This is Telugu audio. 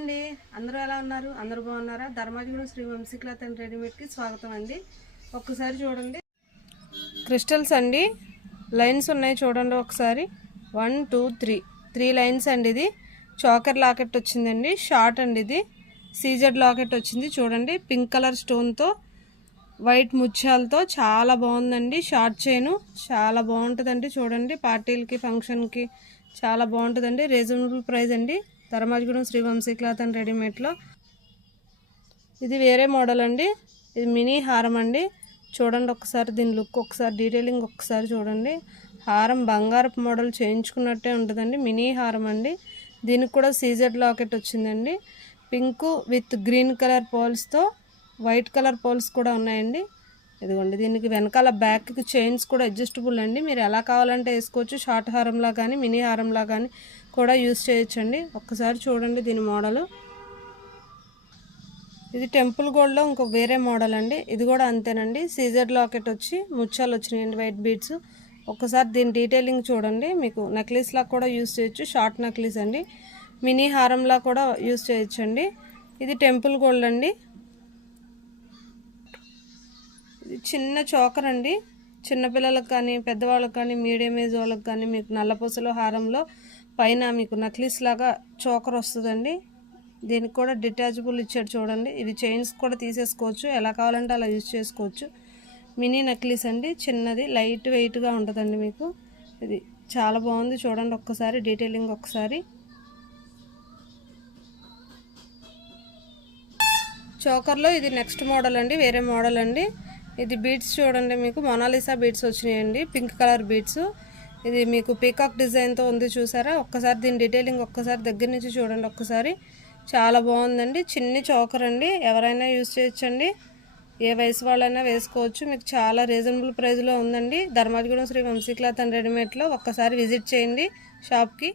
అండి, అందరూ ఎలా ఉన్నారు? అందరూ బాగున్నారా? ధర్మాజిగూడెం శ్రీ వంశీ క్లాత్ అండ్ రెడీమేడ్కి స్వాగతం అండి. ఒక్కసారి చూడండి, క్రిస్టల్స్ అండి, లైన్స్ ఉన్నాయి చూడండి. ఒకసారి 1 2 3 లైన్స్ అండి. ఇది చాకర్ లాకెట్ వచ్చిందండి, షార్ట్ అండి. ఇది సీజెడ్ లాకెట్ వచ్చింది చూడండి, పింక్ కలర్ స్టోన్తో వైట్ ముత్యాలతో చాలా బాగుందండి. షార్ట్ చైను చాలా బాగుంటుందండి. చూడండి, పార్టీలకి ఫంక్షన్కి చాలా బాగుంటుందండి. రీజనబుల్ ప్రైస్ అండి. ధర్మాజిగూడెం శ్రీ వంశీ క్లాత్ అండ్ రెడీమేడ్లో ఇది వేరే మోడల్ అండి. ఇది మినీ హారం అండి. చూడండి ఒకసారి దీని లుక్, ఒకసారి డీటెయిలింగ్ ఒకసారి చూడండి. హారం బంగారపు మోడల్ చేయించుకున్నట్టే ఉంటుందండి. మినీ హారం అండి. దీనికి కూడా సీజెడ్ లాకెట్ వచ్చిందండి. పింక్ విత్ గ్రీన్ కలర్ పోల్స్తో వైట్ కలర్ పోల్స్ కూడా ఉన్నాయండి. ఇదిగోండి, దీనికి వెనకాల బ్యాక్కి చైన్స్ కూడా అడ్జస్టబుల్ అండి. మీరు ఎలా కావాలంటే వేసుకోవచ్చు. షార్ట్ హారంలా కానీ మినీ హారంలా కానీ కూడా యూస్ చేయొచ్చండి. ఒక్కసారి చూడండి దీని మోడలు. ఇది టెంపుల్ గోల్డ్లో ఇంకో వేరే మోడల్ అండి. ఇది కూడా అంతేనండి. సీజర్ లాకెట్ వచ్చి ముత్యాలు వచ్చినాయండి, వైట్ బీడ్స్. ఒక్కసారి దీని డీటెయిలింగ్ చూడండి. మీకు నెక్లెస్లా కూడా యూస్ చేయొచ్చు. షార్ట్ నెక్లెస్ అండి, మినీ హారంలా కూడా యూస్ చేయొచ్చండి. ఇది టెంపుల్ గోల్డ్ అండి. ఇది చిన్న చోకర్ అండి. చిన్నపిల్లలకు కానీ పెద్దవాళ్ళకి కానీ మీడియం ఏజ్ వాళ్ళకి కానీ మీకు నల్లపూసలో హారంలో పైన మీకు నెక్లెస్ లాగా చోకర్ వస్తుందండి. దీనికి కూడా డిటాచబుల్ ఇచ్చాడు చూడండి. ఇవి చైన్స్ కూడా తీసేసుకోవచ్చు, ఎలా కావాలంటే అలా యూజ్ చేసుకోవచ్చు. మినీ నెక్లెస్ అండి, చిన్నది, లైట్ వెయిట్గా ఉంటుందండి. మీకు ఇది చాలా బాగుంది చూడండి. ఒక్కసారి డీటెయిలింగ్ ఒకసారి. చోకర్లో ఇది నెక్స్ట్ మోడల్ అండి, వేరే మోడల్ అండి. ఇది బీడ్స్ చూడండి, మీకు మొనాలిసా బీడ్స్ వచ్చినాయండి, పింక్ కలర్ బీడ్స్. ఇది మీకు పీకాక్ డిజైన్తో ఉంది చూసారా. ఒక్కసారి దీని డీటెయిలింగ్ ఒక్కసారి దగ్గర నుంచి చూడండి ఒక్కసారి. చాలా బాగుందండి. చిన్ని చోకర్ అండి, ఎవరైనా యూజ్ చేయొచ్చండి. ఏ వయసు వాళ్ళైనా వేసుకోవచ్చు. మీకు చాలా రీజనబుల్ ప్రైస్లో ఉందండి. ధర్మాజిగూడెం శ్రీ వంశీ క్లాత్ అండ్ రెడీమేడ్లో ఒక్కసారి విజిట్ చేయండి షాప్కి.